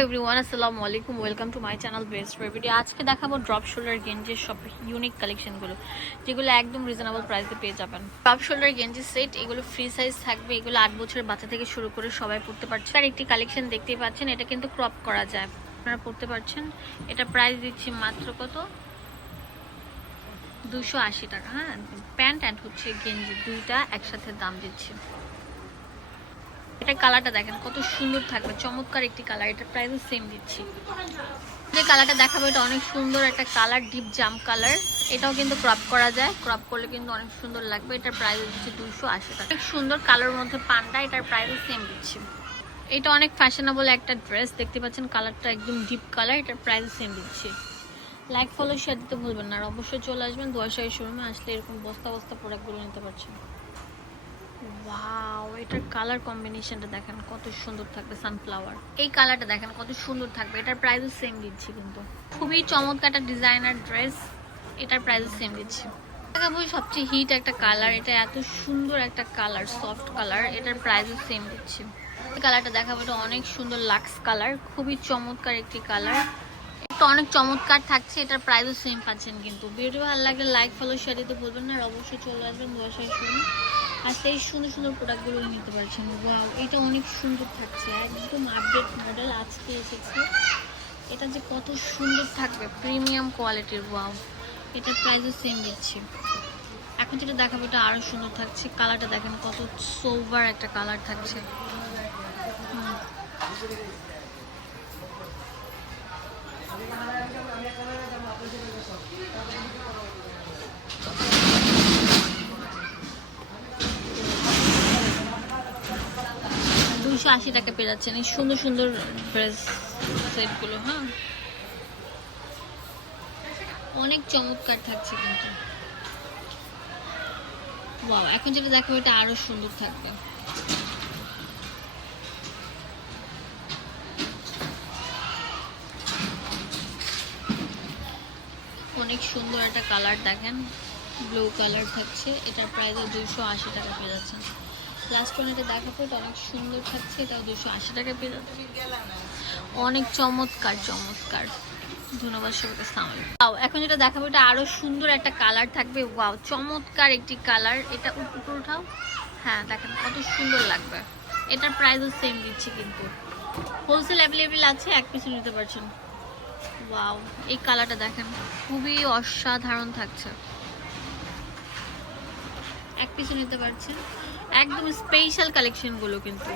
Everyone আসসালামু আলাইকুম welcome to my channel best video আজকে দেখাবো ড্রপ শোল্ডার গেঞ্জির সব ইউনিক কালেকশনগুলো যেগুলো একদম রিজনেবল প্রাইসে পেয়ে যাবেন। ড্রপ শোল্ডার গেঞ্জি সেট এগুলো ফ্রি সাইজ থাকবে, এগুলো আট বছরের বাচ্চা থেকে শুরু করে সবাই পড়তে পারছে। আর একটি কালেকশন দেখতেই পাচ্ছেন, এটা কিন্তু ক্রপ করা যায়। আপনারা পড়তে পারছেন, এটা প্রাইস দিচ্ছি মাত্র কত? দুশো টাকা হ্যাঁ? প্যান্ট অ্যান্ড হচ্ছে গেঞ্জি, দুইটা একসাথে দাম দিচ্ছি। এটা কালারটা দেখেন, কত সুন্দর থাকবে, চমৎকার একটি কালার এটা প্রাইসও সেম দিচ্ছি। যে কালারটা দেখাবো, এটা অনেক সুন্দর একটা কালার ডিপ জাম কালার এটাও কিন্তু ক্রপ করা যায় ক্রপ করলে কিন্তু অনেক সুন্দর লাগবে, এটার প্রাইস হচ্ছে দুশো আশি টাকা। অনেক সুন্দর কালার মধ্যে পান্ডা, এটার প্রাইসও সেম দিচ্ছি। এটা অনেক ফ্যাশনেবল একটা ড্রেস দেখতে পাচ্ছেন কালারটা একদম ডিপ কালার এটার প্রাইস সেম দিচ্ছি। লাইক ফলো শেয়ার দিতে ভুলবেন না, আর অবশ্যই চলে আসবেন দুয়াশাহী শোরুমে আসলে এরকম বস্তা বস্তা প্রোডাক্টগুলো নিতে পারছেন। এটার কালার কম্বিনেশনটা দেখেন, কত সুন্দর থাকবে সানফ্লাওয়ার এই কালারটা দেখেন, কত সুন্দর থাকবে, এটার সেম দিচ্ছি কিন্তু। খুবই চমৎকার একটা ডিজাইনার ড্রেস এটার সেম দিচ্ছি। সবচেয়ে হিট একটা কালার এটা এত সুন্দর একটা কালার সফট কালার এটার প্রাইসও সেম কালারটা দেখাবো, এটা অনেক সুন্দর লাক্স কালার খুবই চমৎকার একটি কালার এটা অনেক চমৎকার থাকছে, এটার প্রাইসও সেম পাচ্ছেন কিন্তু। ভিডিও ভালো লাগলে লাইক ফলো শেয়ার দিতে ভুলবেন না, আর অবশ্যই চলে আসবেন দুয়াশাই শুরু আর সেই সুন্দর সুন্দর প্রোডাক্টগুলো নিতে পারছেন। ওয়াও এটা অনেক সুন্দর থাকছে। একদম আপডেট মডেল আজকে এসেছে। এটা যে কত সুন্দর থাকবে প্রিমিয়াম কোয়ালিটির ওয়াও এটার প্রাইসও সেম দিচ্ছি। এখন যেটা দেখাবো, এটা আরও সুন্দর থাকছে। কালারটা দেখেন, কত সোভার একটা কালার থাকছে। দুশো আশি টাকা পেয়ে যাচ্ছেন। এই সুন্দর সুন্দর ড্রেস সেটগুলো হ্যাঁ? অনেক চমৎকার থাকছে কিন্তু। ওয়াও এখন যেটা দেখাবো এটা আরও সুন্দর থাকবে। অনেক সুন্দর একটা কালার দেখেন। ব্লু কালার থাকছে। এটার প্রাইস দুশো আশি টাকা পেয়ে যাচ্ছেন। লাস্ট এটা দেখাবো এটা অনেক সুন্দর থাকছে, এটাও দুশো আশি টাকা পেয়ে অনেক চমৎকার চমৎকার। ধন্যবাদ সবাইকে সালাম ওয়াও এখন যেটা দেখাবো, এটা আরও সুন্দর একটা কালার থাকবে। ওয়াও চমৎকার একটি কালার এটা উপ- উপরে উঠাও। হ্যাঁ দেখেন, কত সুন্দর লাগবে। এটার প্রাইসও সেম দিচ্ছি কিন্তু। হোলসেল অ্যাভেলেবেল আছে, এক পিসে নিতে পারছেন। ওয়াও এই কালারটা দেখেন, খুবই অসাধারণ থাকছে। এক পিসে নিতে পারছেন। একদম স্পেশাল কালেকশনগুলো কিন্তু।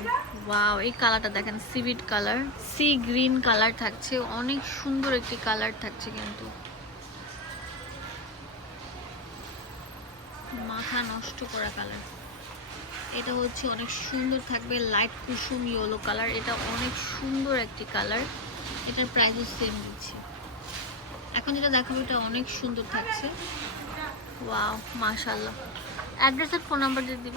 ওয়াও এই কালারটা দেখেন সিভিট কালার সি গ্রিন কালার থাকছে। অনেক সুন্দর একটি কালার থাকছে কিন্তু। মাথা নষ্ট করা কালার এটা হচ্ছে অনেক সুন্দর থাকবে লাইট কুসুম ইয়েলো কালার এটা অনেক সুন্দর একটি কালার এটার প্রাইসও সেম দিচ্ছে। এখন যেটা দেখাবো, এটা অনেক সুন্দর থাকছে। ওয়াও মাশাল্লাহ অ্যাড্রেস আর ফোন নাম্বার দিয়ে দিব।